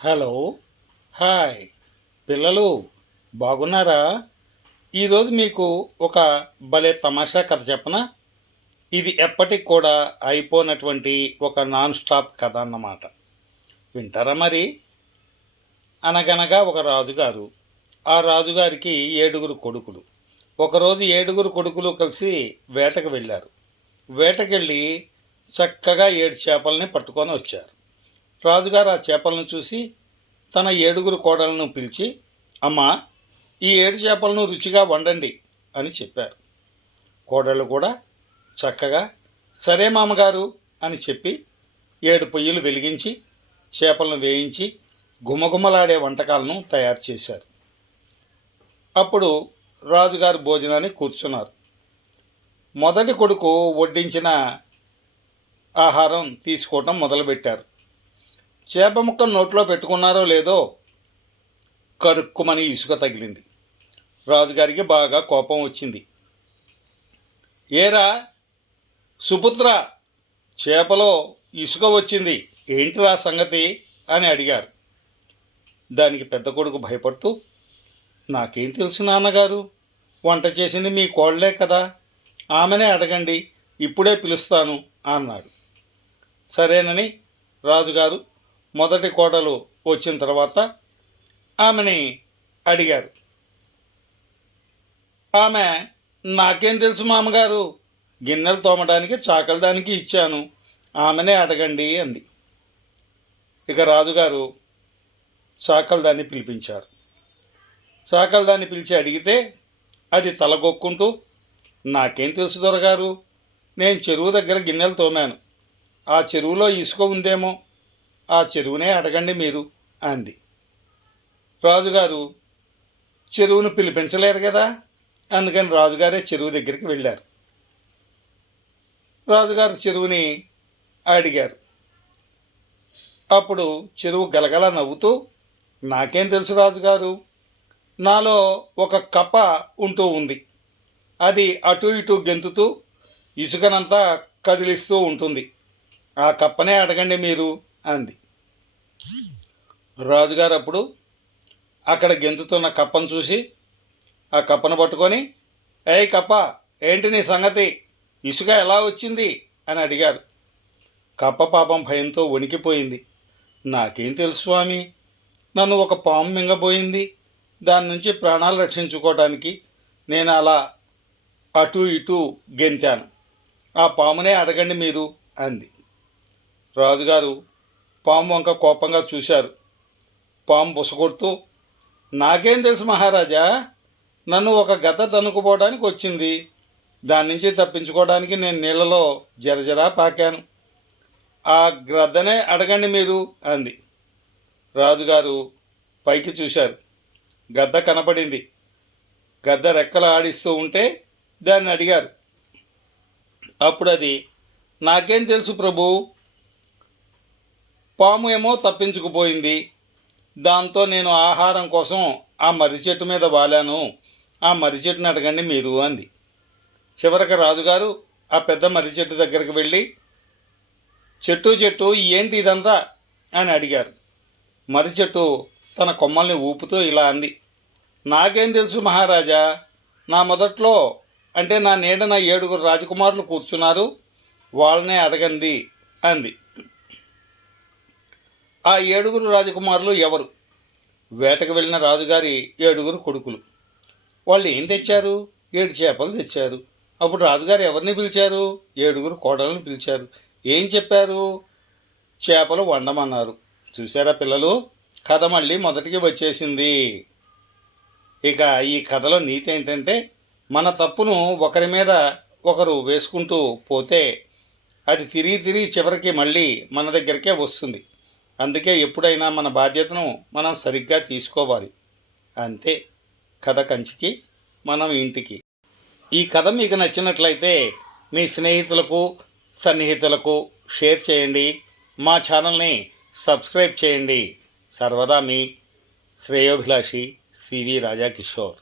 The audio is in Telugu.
హలో, హాయ్ పిల్లలు, బాగున్నారా? ఈరోజు మీకు ఒక భలే తమాషా కథ చెప్పనా? ఇది ఎప్పటికి కూడా అయిపోయినటువంటి ఒక నాన్ స్టాప్ కథ అన్నమాట. వింటారా మరి? అనగనగా ఒక రాజుగారు. ఆ రాజుగారికి 7 కొడుకులు. ఒకరోజు 7 కొడుకులు కలిసి వేటకు వెళ్ళారు. వేటకెళ్ళి చక్కగా 7 చేపల్ని పట్టుకొని వచ్చారు. రాజుగారు ఆ చేపలను చూసి తన 7 కోడలను పిలిచి, అమ్మా, ఈ 7 చేపలను రుచిగా వండండి అని చెప్పారు. కోడళ్ళు కూడా చక్కగా సరే మామగారు అని చెప్పి 7 పొయ్యిలు వెలిగించి చేపలను వేయించి గుమగుమలాడే వంటకాలను తయారు చేశారు. అప్పుడు రాజుగారు భోజనాన్ని కూర్చున్నారు. మొదటి కొడుకు వడ్డించిన ఆహారం తీసుకోవటం మొదలుపెట్టారు. చేప ముక్క నోట్లో పెట్టుకున్నారో లేదో కరుక్కుమని ఇసుక తగిలింది. రాజుగారికి బాగా కోపం వచ్చింది. ఏరా సుపుత్ర, చేపలో ఇసుక వచ్చింది, ఏంటిరా సంగతి అని అడిగారు. దానికి పెద్ద కొడుకు భయపడుతూ, నాకేం తెలుసు నాన్నగారు, వంట చేసింది మీ కోళ్ళే కదా, ఆమెనే అడగండి, ఇప్పుడే పిలుస్తాను అన్నాడు. సరేనని రాజుగారు మొదటి కోడలు వచ్చిన తర్వాత ఆమెని అడిగారు. ఆమె, నాకేం తెలుసు మామగారు, గిన్నెలు తోమడానికి చాకలిదానికి ఇచ్చాను, ఆమెనే అడగండి అంది. ఇక రాజుగారు చాకలిదాన్ని పిలిపించారు. చాకలిదాన్ని పిలిచి అడిగితే అది తలగొక్కుంటూ, నాకేం తెలుసు దొరగారు, నేను చెరువు దగ్గర గిన్నెలు తోమాను, ఆ చెరువులో ఇసుక ఉందేమో, ఆ చెరువునే అడగండి మీరు అంది. రాజుగారు చెరువును పిలిపించలేరు కదా, అందుకని రాజుగారే చెరువు దగ్గరికి వెళ్ళారు. రాజుగారు చెరువుని అడిగారు. అప్పుడు చెరువు గలగల నవ్వుతూ, నాకేం తెలుసు రాజుగారు, నాలో ఒక కప్ప ఉంటూ ఉంది, అది అటు ఇటు గెంతుతూ ఇసుకనంతా కదిలిస్తూ ఉంటుంది, ఆ కప్పనే అడగండి మీరు అంది. రాజుగారు అప్పుడు అక్కడ గెంతుతున్న కప్పను చూసి ఆ కప్పను పట్టుకొని, ఏయ్ కప్ప, ఏంటి నీ సంగతి, ఇసుక ఎలా వచ్చింది అని అడిగారు. కప్ప పాపం భయంతో వణికిపోయింది. నాకేం తెలుసు స్వామి, నన్ను ఒక పాము మింగబోయింది, దాని నుంచి ప్రాణాలు రక్షించుకోవడానికి నేను అలా అటు ఇటు గెంతాను, ఆ పామునే అడగండి మీరు అంది. రాజుగారు పాము వంక కోపంగా చూశారు. పాము బుసగొడుతూ, నాకేం తెలుసు మహారాజా, నన్ను ఒక గద్ద తన్నుకుపోవడానికి వచ్చింది, దాని నుంచి తప్పించుకోవడానికి నేను నీళ్లలో జరజరా పాకాను, ఆ గ్రద్దనే అడగండి మీరు అంది. రాజుగారు పైకి చూశారు. గద్ద కనపడింది. గద్ద రెక్కలు ఆడిస్తూ ఉంటే దాన్ని అడిగారు. అప్పుడు అది, నాకేం తెలుసు ప్రభు, పాము ఏమో తప్పించుకుపోయింది, దాంతో నేను ఆహారం కోసం ఆ మర్రి చెట్టు మీద వాలాను, ఆ మర్రి చెట్టుని అడగండి మీరు అంది. చివరికి రాజుగారు ఆ పెద్ద మర్రి చెట్టు దగ్గరికి వెళ్ళి, చెట్టు చెట్టు ఏంటి ఇదంతా అని అడిగారు. మర్రి చెట్టు తన కొమ్మల్ని ఊపుతూ ఇలా అంది, నాకేం తెలుసు మహారాజా, నా మొదట్లో అంటే నా నీడన 7 రాజకుమారులు కూర్చున్నారు, వాళ్ళనే అడగండి అంది. ఆ 7 రాజకుమారులు ఎవరు? వేటకు వెళ్ళిన రాజుగారి 7 కొడుకులు. వాళ్ళు ఏం తెచ్చారు? 7 చేపలు తెచ్చారు. అప్పుడు రాజుగారు ఎవరిని పిలిచారు? 7 కోడలను పిలిచారు. ఏం చెప్పారు? చేపలు వండమన్నారు. చూసారా పిల్లలు, కథ మళ్ళీ మొదటికి వచ్చేసింది. ఇక ఈ కథలో నీతి ఏంటంటే, మన తప్పును ఒకరి మీద ఒకరు వేసుకుంటూ పోతే అది తిరిగి తిరిగి చివరికి మళ్ళీ మన దగ్గరికే వస్తుంది. అందుకే ఎప్పుడైనా మన బాధ్యతను మనం సరిగ్గా తీసుకోవాలి. అంతే, కథ కంచికి మనం ఇంటికి. ఈ కథ మీకు నచ్చినట్లయితే మీ స్నేహితులకు సన్నిహితులకు షేర్ చేయండి. మా ఛానల్ని సబ్స్క్రైబ్ చేయండి. సర్వదా మీ శ్రేయోభిలాషి సివి రాజా కిషోర్.